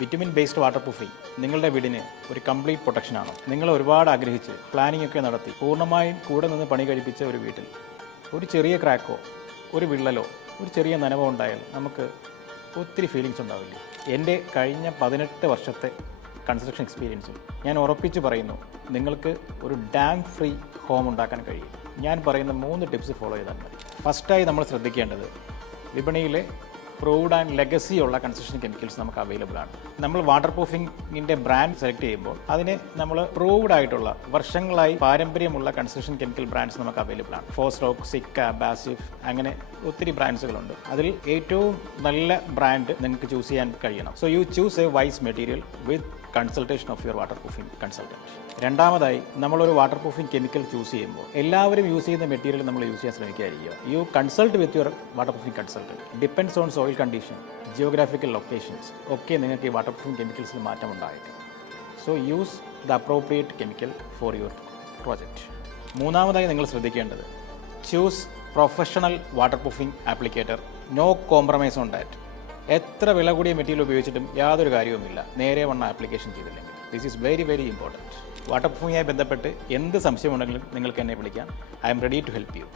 Vitamin based water proofing നിങ്ങളുടെ വീടിന് ഒരു കംപ്ലീറ്റ് പ്രൊട്ടക്ഷനാണ്. നിങ്ങൾ ഒരുപാട് ആഗ്രഹിച്ച് പ്ലാനിംഗ് ഒക്കെ നടത്തി പൂർണ്ണമായും കൂടെ നിന്ന് പണി കഴിപ്പിച്ച ഒരു വീട്ടിൽ ഒരു ചെറിയ ക്രാക്കോ ഒരു വിള്ളലോ ഒരു ചെറിയ നനവോ ഉണ്ടായാൽ നമുക്ക് ഒത്തിരി ഫീലിങ്സ് ഉണ്ടാവില്ല. എൻ്റെ കഴിഞ്ഞ 18 വർഷത്തെ കൺസ്ട്രക്ഷൻ എക്സ്പീരിയൻസിൽ ഞാൻ ഉറപ്പിച്ച് പറയുന്നു, നിങ്ങൾക്ക് ഒരു ഡാം ഫ്രീ ഹോം ഉണ്ടാക്കാൻ കഴിയും. ഞാൻ പറയുന്ന 3 ടിപ്സ് ഫോളോ ചെയ്താൽ മതി. ഫസ്റ്റായി നമ്മൾ ശ്രദ്ധിക്കേണ്ടത്, വിപണിയിലെ പ്രൂവ്ഡ് ആൻഡ് ലെഗസി ഉള്ള കൺസ്ട്രക്ഷൻ കെമിക്കൽസ് നമുക്ക് അവൈലബിൾ ആണ്. നമ്മൾ വാട്ടർ പ്രൂഫിങ്ങിൻ്റെ ബ്രാൻഡ് സെലക്ട് ചെയ്യുമ്പോൾ അതിന് നമ്മൾ പ്രൂവ്ഡ് ആയിട്ടുള്ള വർഷങ്ങളായി പാരമ്പര്യമുള്ള കൺസ്ട്രക്ഷൻ കെമിക്കൽ ബ്രാൻഡ്സ് നമുക്ക് അവൈലബിൾ ആണ്. ഫോസ്റോക്ക്, സിക്ക, ബാസിഫ്, അങ്ങനെ ഒത്തിരി ബ്രാൻഡ്സുകളുണ്ട്. അതിൽ ഏറ്റവും നല്ല ബ്രാൻഡ് നിങ്ങൾക്ക് ചൂസ് ചെയ്യാൻ കഴിയണം. So you choose a wise material with consultation of your waterproofing consultant. രണ്ടാമതായി, നമ്മളൊരു വാട്ടർ പ്രൂഫിംഗ് കെമിക്കൽ ചൂസ് ചെയ്യുമ്പോൾ എല്ലാവരും യൂസ് ചെയ്യുന്ന മെറ്റീരിയൽ നമ്മൾ യൂസ് ചെയ്യാൻ ശ്രമിക്കാതിരിക്കുക. You consult with your waterproofing consultant. Depends on soil condition, geographical locations ഒക്കെ നിങ്ങൾക്ക് ഈ വാട്ടർ പ്രൂഫിംഗ് കെമിക്കൽസിൽ മാറ്റം ഉണ്ടായേക്കാം. So use the appropriate chemical for your project. മൂന്നാമതായി നിങ്ങൾ ശ്രദ്ധിക്കേണ്ടത്, choose professional waterproofing applicator. No compromise on that. എത്ര വില കൂടിയ മെറ്റീരിയൽ ഉപയോഗിച്ചിട്ടും യാതൊരു കാര്യവുമില്ല നേരെ വണ്ണ ആപ്ലിക്കേഷൻ ചെയ്തില്ലെങ്കിൽ. This is very very important. വാട്ടർ പ്രൂഫിംഗുമായി ബന്ധപ്പെട്ട് എന്ത് സംശയമുണ്ടെങ്കിലും നിങ്ങൾക്ക് എന്നെ വിളിക്കാം. I M ready to help U.